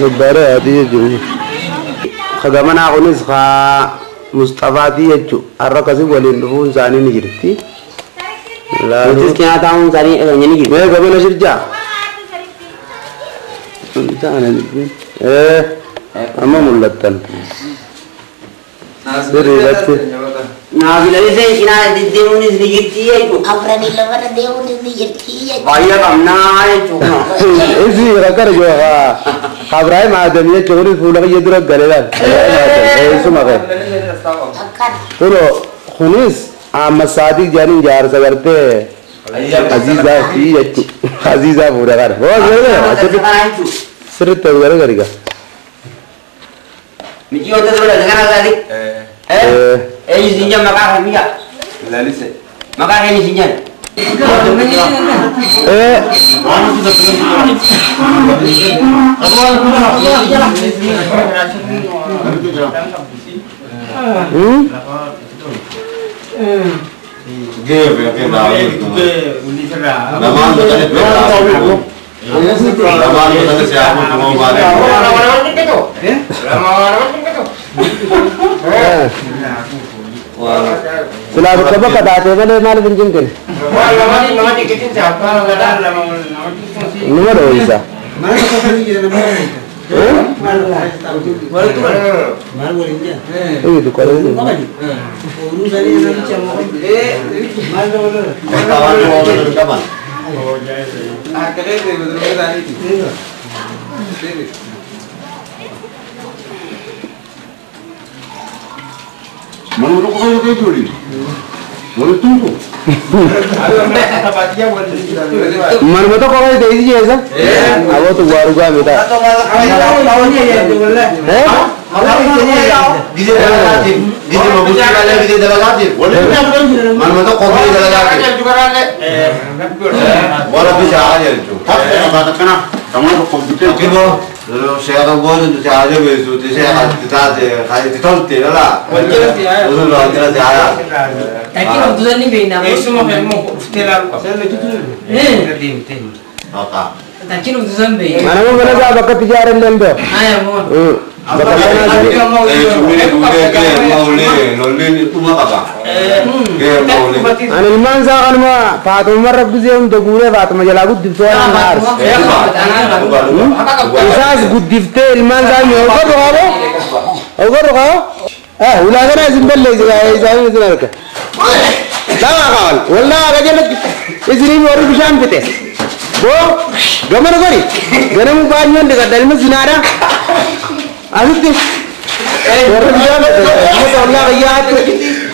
جبارة هذه جو خدمنا أقولنيس خا مصطفى دي جو الركز ولين نفون زاني نجرتي لا تسكين هتاهم زاني نجري ما قبل نشرجع أنا نبين أما ملتن سري بس نابي لذي زين كنا ديمون نجرتي أفرني لورا ديون نجرتي بايا كمنا جو إيش ركر جو خبراي ما دنيا چوري فولا يدرك غلال إيش ما غير ترى خنيس عم صادق جاني جار سكرته عزيزة في يچو عزيزة پورا کر وہ سرت وغیرہ کرے گا مجھے ہوتا تو لگا نا صادق اے سنجا مکا ہے میا لالی سے مکا ہے نہیں سنجا سلام كبا كداته ماله مال بنجم كن نمر ويسا itu kalau ini Menurut kau yang kecuri, menurut tunggu. मन में तो कोई दे दीजिए ऐसा अब वो तो वारुगा बेटा Jadi mau buka kali lagi dia dalam hati. Man mau kau beli dalam hati. Boleh bisa aja itu. Kata kena, kamu tu komputer. Kilo, lalu saya tu gua tu saya aja begitu, saya kita ada kita tidak lah. Lalu lalu kita saya. Tapi waktu tu ni bina. Semua filmu setelah pasal itu tu. Apa? Tapi waktu tu bina. mana mana bakat tijaran lembek Ayah mohon. bakat mana أنا المانزا أنا ما فاتو مرة بزيهم تقوله فاتو ما جلاقو دفتوا أنا عارف إساس قد دفته المانزا يوقف رقابه ولا كنا زبل لي زي ذلك لا قال والله رجلك إزري موري بشام بته بو جمر كوري جنم باجمن دكتور المسنارا أنت موري بشام بته والله غيات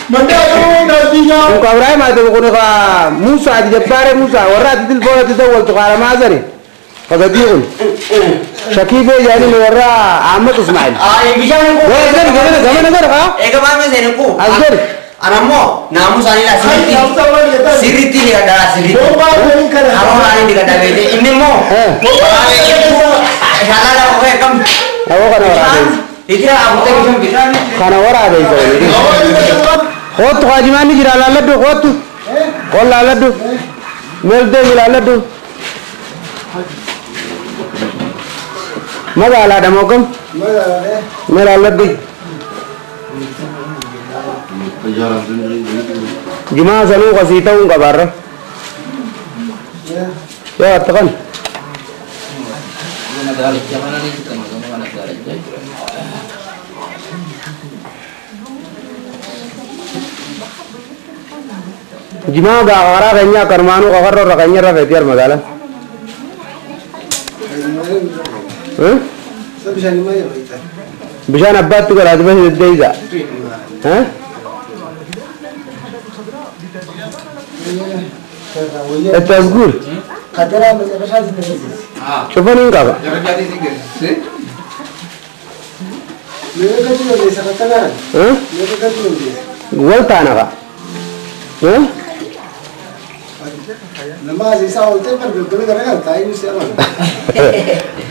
Mukawirai mah itu bukan Musa di Jepara Musa, orang itu bola itu awal tu kalau mazari, pada diun. Syakibah jadi orang Ahmad Ismail. yang bisa ni ko. Gimana negara kah? Eka mana sih ni ko? Azgar. Anamo, namu sani lah siriti ni ada siriti. Kalau lari di kata beda, ini mo. Salah lah okey kam. Awak kan orang. Ikira aku tak bisa kita ni. Kan orang ada itu. Hot hajiman ni jira lalat tu hot. Kau lalat tu. Melde lalat tu. Mana lalat mokom? Mana lalat tu? Jemaah selalu kasih tahu kabar. Ya, tekan. Jemaah gawara kayaknya karmanu kawar orang kayaknya rapi tiar magalan. Bisa nabbat tu kalau ada masih ada juga. Itu asgur. Coba nih kak. Gua tanah kak. Namaz isa holte par bilkul करेगा ताई से अलग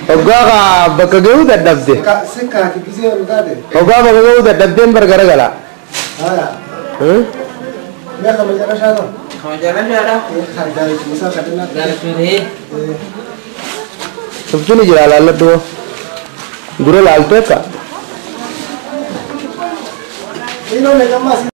होगा का बकगेऊ दड्डब दे सिक्का की किसी और बता दे होगा बकगेऊ दड्डब दे पर करेगा हां मैं समझ रहा शायद Kau खरीदारी मुसा करना jalan sini. सब तो नहीं जला Laddu dura l'altezza. Io non le